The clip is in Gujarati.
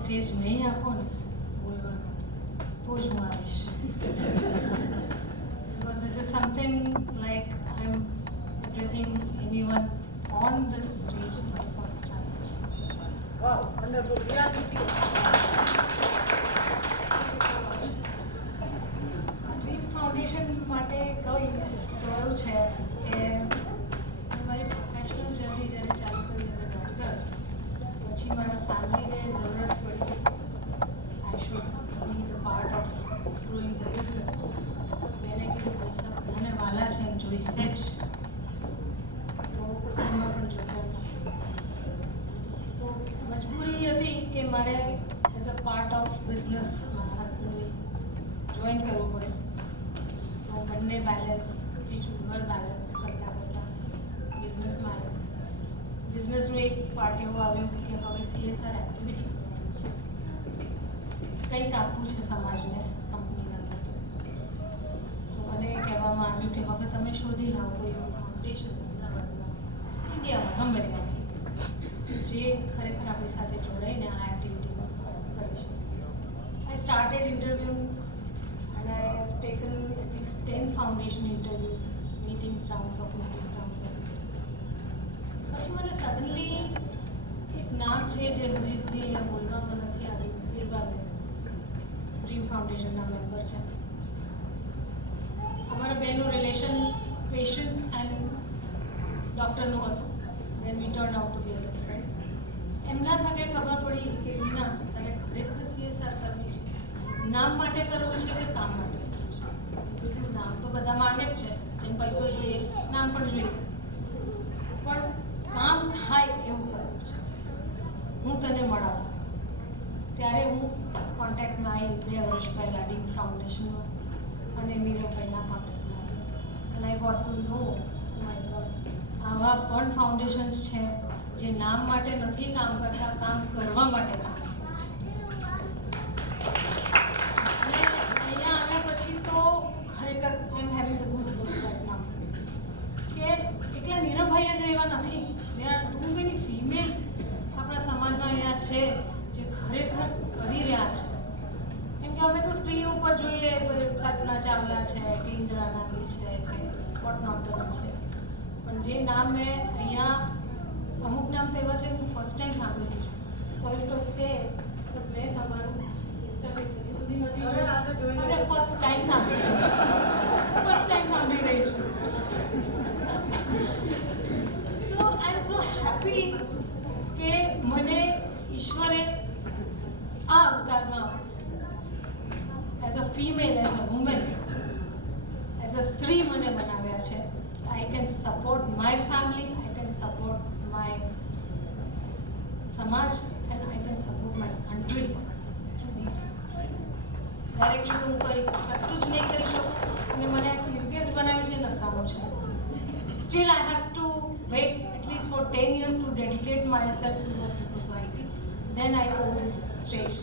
સ્ટેજ નહીં આપો ને બોલવા માટે તો જ હું આવીશ. Because this is something like I'm addressing anyone on this stage for the first time. Wow, wonderful. Yeah, thank you. Dream foundation માટે કહીશ તો એવું છે કે મારી પ્રોફેશનલ જર્ની જ્યારે ચાલુ કરી એઝ અ ડૉક્ટર, પછી મારા ફેમિલીને જરૂરત પડી I should be the part of growing the business. મેં કીધું પૈસા બધાને વાલા છે એમ જોઈશે જ, તો એમાં પણ જોતા હતા. સો મજબૂરી હતી કે મારે as a part of business મારા હસબન્ડને જોઈન કરવું પડે. સો બંને બેલેન્સ, ત્રીજું ઘર બેલેન્સ કરતાં કરતાં બિઝનેસમાં આવ્યો. બિઝનેસનું એક પાર્ટ એવું આવ્યું કે હવે CSR એક્ટિવિટી છે, કંઈક આપવું છે સમાજને કંપનીના થકી. તો મને કહેવામાં આવ્યું કે હવે તમે શોધી લાવો કોઈ એવું ફાઉન્ડેશન અમદાવાદમાં, ઇન્ડિયામાં ગમે ત્યાંથી, જે ખરેખર આપણી સાથે જોડાઈને આ એક્ટિવિટીમાં કરી શકે. I started interview and I have taken at least 10 foundation interviews, meetings, rounds of meetings. પછી મને સડનલી એક નામ છે જે હજી સુધી અહીંયા બોલવામાં નથી આવ્યું, વીરબાબેન ડ્રીમ ફાઉન્ડેશનના મેમ્બર છે. અમારા બેનું રિલેશન પેશન્ટ એન્ડ ડૉક્ટરનું હતું. Then we turn out to be as a friend. એમના થકે ખબર પડી કે લીના તારે ખરેખર CSR કરવી છે, નામ માટે કરવું છે કે કામ માટે કરવું છે? નામ તો બધા માંગે જ છે, જેમ પૈસો જોઈએ નામ પણ જોઈએ, પણ કામ થાય એવું કરવું છે. હું તને મળાવું. ત્યારે હું કોન્ટેક્ટમાં આવી 2 વર્ષ પહેલાં ડ્રીમ ફાઉન્ડેશનમાં, અને નીરવભાઈના કોન્ટેક્ટમાં આવી. અને I got to know my god, આવા પણ ફાઉન્ડેશન્સ છે જે નામ માટે નથી કામ કરતા, કામ કરવા માટે કામ કરે છે. ખરેખર I am having the goosebumps right now કે એકલા નીરવભાઈ જ એવા નથી. There are too many females આપણા સમાજમાં અહીંયા છે જે ખરેખર કરી રહ્યા છે. કેમ કે અમે તો સ્ક્રીન ઉપર જોઈએ કલ્પના ચાવલા છે કે ઇન્દિરા ગાંધી છે કે વોટ નોટ છે, પણ જે નામ મેં અહીંયા અમુક નામ તો એવા છે હું ફર્સ્ટ ટાઈમ સાંભળ્યું છું. સોરી ટુ સે, પણ મેં તમારું ઇન્સ્ટાગ્રામ હજી સુધી નથી જોયું અને ફર્સ્ટ ટાઈમ સાંભળી રહી છું. ફર્સ્ટ ટાઈમ સાંભળી રહી છું. સો આઈ એમ સો હેપી કે મને ઈશ્વરે આ અવતારમાં as a female, as a woman, as a સ્ત્રી મને બનાવ્યા છે. I can support my family, I can support my સમાજ and I can support my country through this. Directly તો હું કંઈ કશું જ નહીં કરી શકું, અને મને આ ચીફ ગેસ્ટ બનાવી છે નકામું છે. Still I have to wait at least for 10 years to dedicate myself towards the society. Then I go this stage.